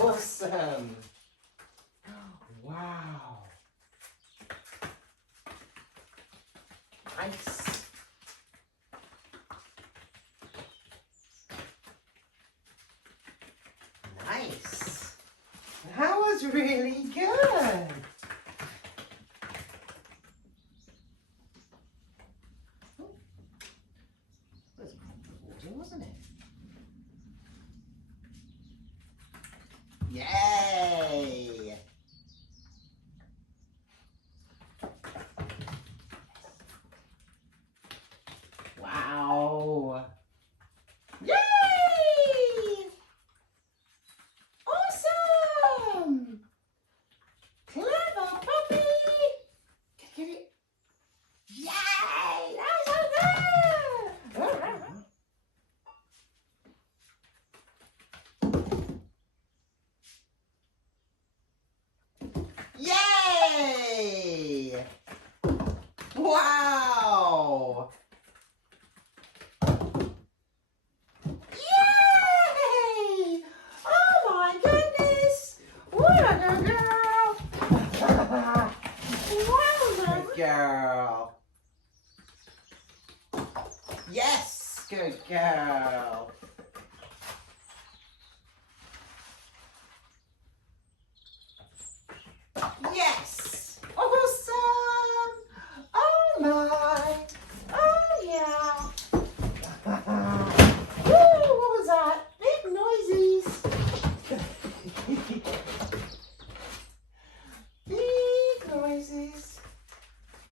Awesome. Wow. Nice. Nice. That was really good. That was rewarding, wasn't it? Yay! Wow! Yay! Awesome! Clever puppy! Give it. Yay! That's so good! Yay! Wow! Yay! Oh my goodness! What a good girl! Good girl! Yes! Good girl!